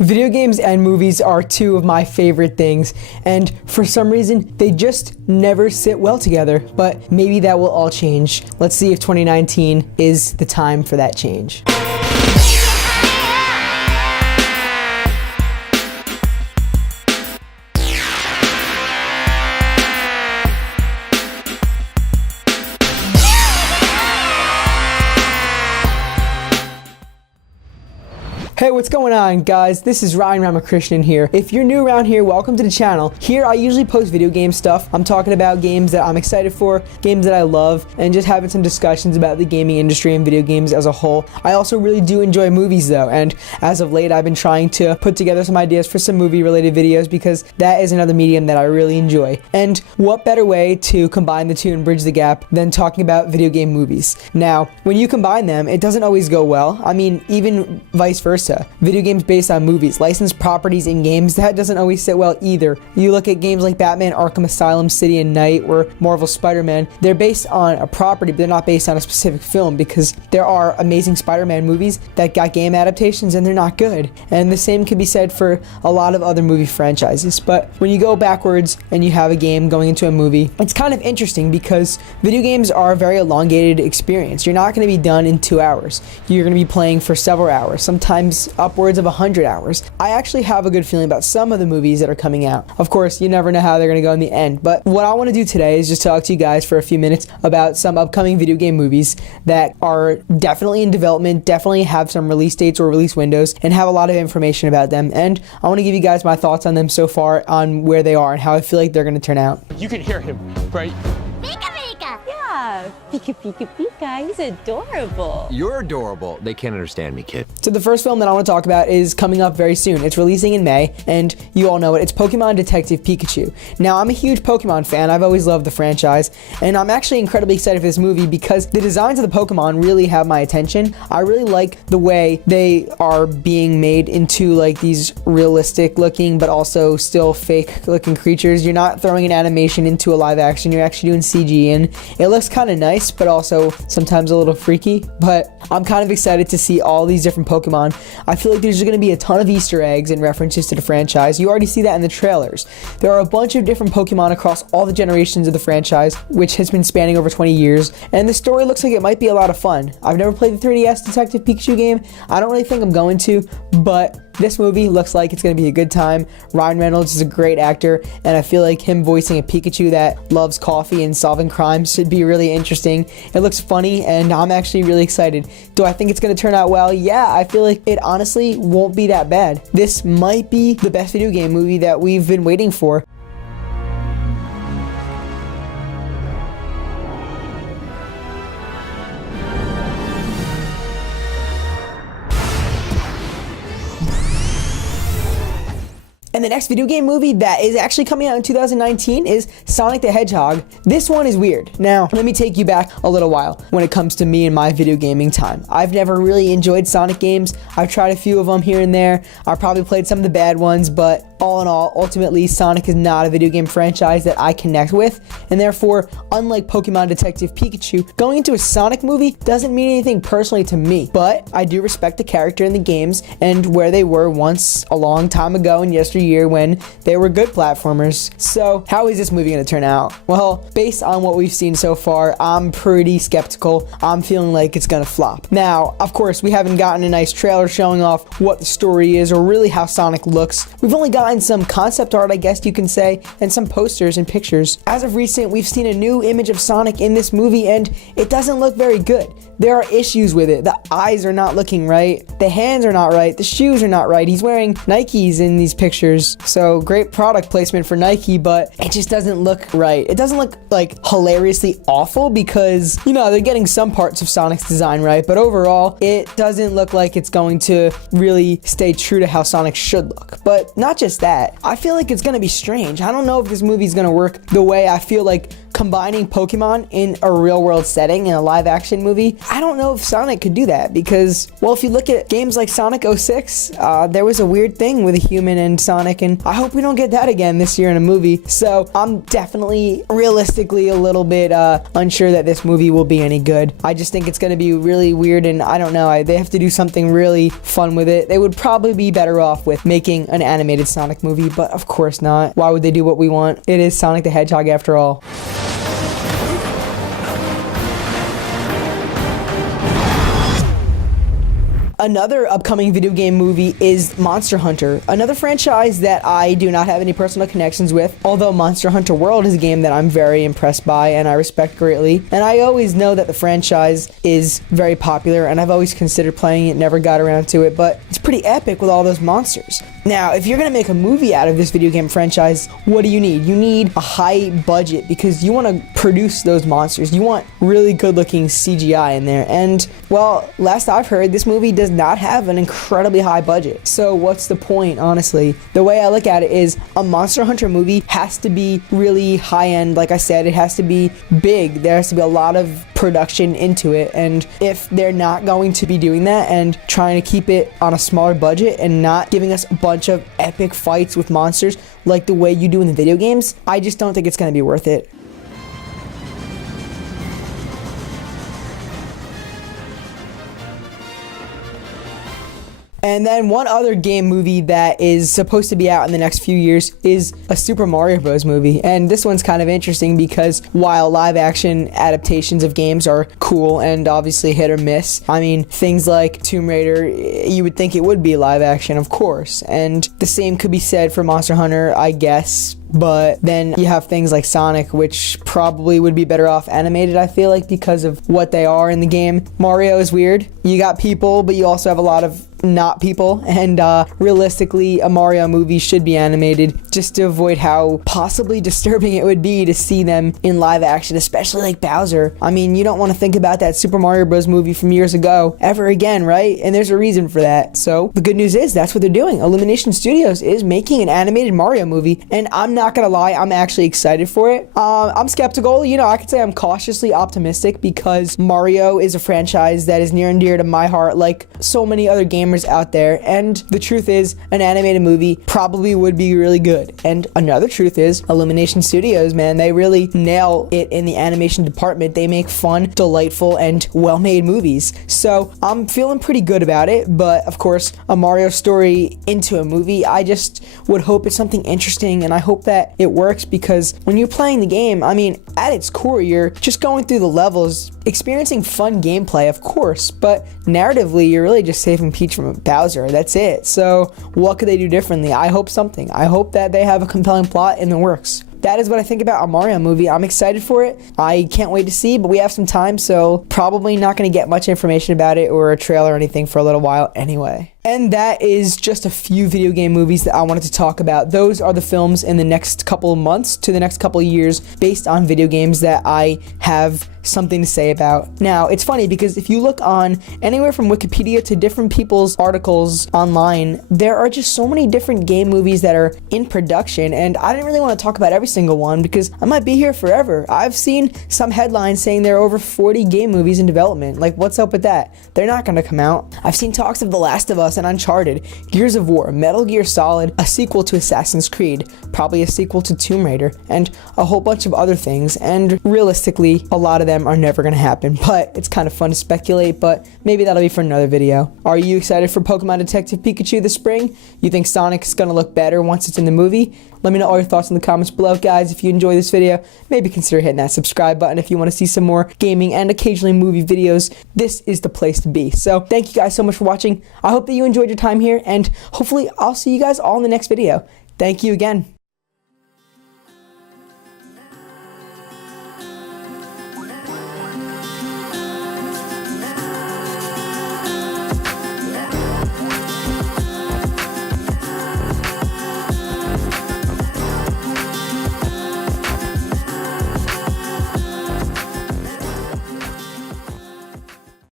Video games and movies are two of my favorite things, and for some reason, they just never sit well together, but maybe that will all change. Let's see if 2019 is the time for that change. Hey, what's going on, guys? This is Ramakrishnan here. If you're new around here, welcome to the channel. Here, I usually post video game stuff. I'm talking about games that I'm excited for, games that I love, and just having some discussions about the gaming industry and video games as a whole. I also really do enjoy movies, though, and as of late, I've been trying to put together some ideas for some movie-related videos because that is another medium that I really enjoy. And what better way to combine the two and bridge the gap than talking about video game movies? Now, when you combine them, it doesn't always go well. I mean, even vice versa. Video games based on movies, licensed properties in games, that doesn't always sit well either. You look at games like Batman, Arkham Asylum, City and Night, or Marvel Spider-Man, they're based on a property, but they're not based on a specific film because there are amazing Spider-Man movies that got game adaptations and they're not good. And the same could be said for a lot of other movie franchises. But when you go backwards and you have a game going into a movie, it's kind of interesting because video games are a very elongated experience. You're not going to be done in 2 hours. You're going to be playing for several hours, sometimes upwards of 100 hours. I actually have a good feeling about some of the movies that are coming out. Of course, you never know how they're going to go in the end, but what I want to do today is just talk to you guys for a few minutes about some upcoming video game movies that are definitely in development, definitely have some release dates or release windows, and have a lot of information about them. And I want to give you guys my thoughts on them so far, on where they are and how I feel like they're going to turn out. You can hear him, right? Yeah, Pika Pika Pika, he's adorable. You're adorable. They can't understand me, kid. So the first film that I want to talk about is coming up very soon. It's releasing in May, and you all know it. It's Pokemon Detective Pikachu. Now, I'm a huge Pokemon fan. I've always loved the franchise, and I'm actually incredibly excited for this movie because the designs of the Pokemon really have my attention. I really like the way they are being made into like these realistic looking, but also still fake looking creatures. You're not throwing an animation into a live action. You're actually doing CG, and it looks kind of nice, but also sometimes a little freaky. But I'm kind of excited to see all these different Pokemon. I feel like there's going to be a ton of Easter eggs and references to the franchise. You already see that in the trailers. There are a bunch of different Pokemon across all the generations of the franchise, which has been spanning over 20 years, and the story looks like it might be a lot of fun. I've never played the 3DS Detective Pikachu game. I don't really think I'm going to, but this movie looks like it's going to be a good time. Ryan Reynolds is a great actor, and I feel like him voicing a Pikachu that loves coffee and solving crimes should be really interesting. It looks funny, and I'm actually really excited. Do I think it's going to turn out well? Yeah, I feel like it honestly won't be that bad. This might be the best video game movie that we've been waiting for. And the next video game movie that is actually coming out in 2019 is Sonic the Hedgehog. This one is weird. Now, let me take you back a little while when it comes to me and my video gaming time. I've never really enjoyed Sonic games. I've tried a few of them here and there. I've probably played some of the bad ones, but all in all, ultimately, Sonic is not a video game franchise that I connect with, and therefore, unlike Pokemon Detective Pikachu, going into a Sonic movie doesn't mean anything personally to me, but I do respect the character in the games and where they were once a long time ago in yesteryear when they were good platformers. So, how is this movie going to turn out? Well, based on what we've seen so far, I'm pretty skeptical. I'm feeling like it's going to flop. Now, of course, we haven't gotten a nice trailer showing off what the story is or really how Sonic looks. We've only gotten some concept art, I guess you can say, and some posters and pictures. As of recent, we've seen a new image of Sonic in this movie, and it doesn't look very good. There are issues with it. The eyes are not looking right. The hands are not right. The shoes are not right. He's wearing Nikes in these pictures. So great product placement for Nike, but it just doesn't look right. It doesn't look like hilariously awful because, you know, they're getting some parts of Sonic's design right, but overall, it doesn't look like it's going to really stay true to how Sonic should look. But not just just that. I feel like it's gonna be strange. I don't know if this movie's gonna work the way I feel like combining Pokemon in a real world setting in a live action movie. I don't know if Sonic could do that because, well, if you look at games like Sonic 06, there was a weird thing with a human and Sonic, and I hope we don't get that again this year in a movie. So I'm definitely realistically a little bit unsure that this movie will be any good. I just think it's going to be really weird, and I don't know, they have to do something really fun with it. They would probably be better off with making an animated Sonic movie, but of course not. Why would they do what we want? It is Sonic the Hedgehog after all. Another upcoming video game movie is Monster Hunter, another franchise that I do not have any personal connections with, although Monster Hunter World is a game that I'm very impressed by and I respect greatly. And I always know that the franchise is very popular, and I've always considered playing it, never got around to it, but it's pretty epic with all those monsters. Now, if you're going to make a movie out of this video game franchise, what do you need? You need a high budget because you want to produce those monsters. You want really good looking CGI in there. And, well, last I've heard, this movie does not have an incredibly high budget. So what's the point, honestly? The way I look at it is a Monster Hunter movie has to be really high end. Like I said, it has to be big. There has to be a lot of production into it, and if they're not going to be doing that and trying to keep it on a smaller budget and not giving us a bunch of epic fights with monsters like the way you do in the video games, I just don't think it's going to be worth it. And then one other game movie that is supposed to be out in the next few years is a Super Mario Bros. Movie. And this one's kind of interesting because while live action adaptations of games are cool and obviously hit or miss, I mean, things like Tomb Raider, you would think it would be live action, of course. And the same could be said for Monster Hunter, I guess. But then you have things like Sonic, which probably would be better off animated, I feel like, because of what they are in the game. Mario is weird. You got people, but you also have a lot of not people, and realistically a Mario movie should be animated just to avoid how possibly disturbing it would be to see them in live action, especially like Bowser. I mean, you don't want to think about that Super Mario Bros. Movie from years ago ever again, right? And there's a reason for that. So the good news is that's what they're doing. Illumination Studios is making an animated Mario movie, and I'm not gonna lie, I'm actually excited for it. I'm skeptical, you know, I could say I'm cautiously optimistic because Mario is a franchise that is near and dear to my heart, like so many other gamers out there, and the truth is an animated movie probably would be really good. And another truth is Illumination Studios, man, they really nail it in the animation department. They make fun, delightful, and well-made movies. So I'm feeling pretty good about it, but of course a Mario story into a movie, I just would hope it's something interesting, and I hope that it works, because when you're playing the game, I mean, at its core, you're just going through the levels, experiencing fun gameplay, of course, but narratively, you're really just saving Peach from Bowser. That's it. So what could they do differently? I hope something. I hope that they have a compelling plot in the works. That is what I think about a Mario movie. I'm excited for it. I can't wait to see, but we have some time, so probably not going to get much information about it or a trailer or anything for a little while anyway. And that is just a few video game movies that I wanted to talk about. Those are the films in the next couple of months to the next couple of years based on video games that I have something to say about. Now, it's funny because if you look on anywhere from Wikipedia to different people's articles online, there are just so many different game movies that are in production, and I didn't really want to talk about every single one because I might be here forever. I've seen some headlines saying there are over 40 game movies in development. Like, what's up with that? They're not going to come out. I've seen talks of The Last of Us and Uncharted, Gears of War, Metal Gear Solid, a sequel to Assassin's Creed, probably a sequel to Tomb Raider, and a whole bunch of other things. And realistically, a lot of them are never going to happen, but it's kind of fun to speculate, but maybe that'll be for another video. Are you excited for Pokemon Detective Pikachu this spring? You think Sonic's going to look better once it's in the movie? Let me know all your thoughts in the comments below, guys. If you enjoy this video, maybe consider hitting that subscribe button. If you want to see some more gaming and occasionally movie videos, this is the place to be. So thank you guys so much for watching. I hope that you enjoyed your time here, and hopefully I'll see you guys all in the next video. Thank you again.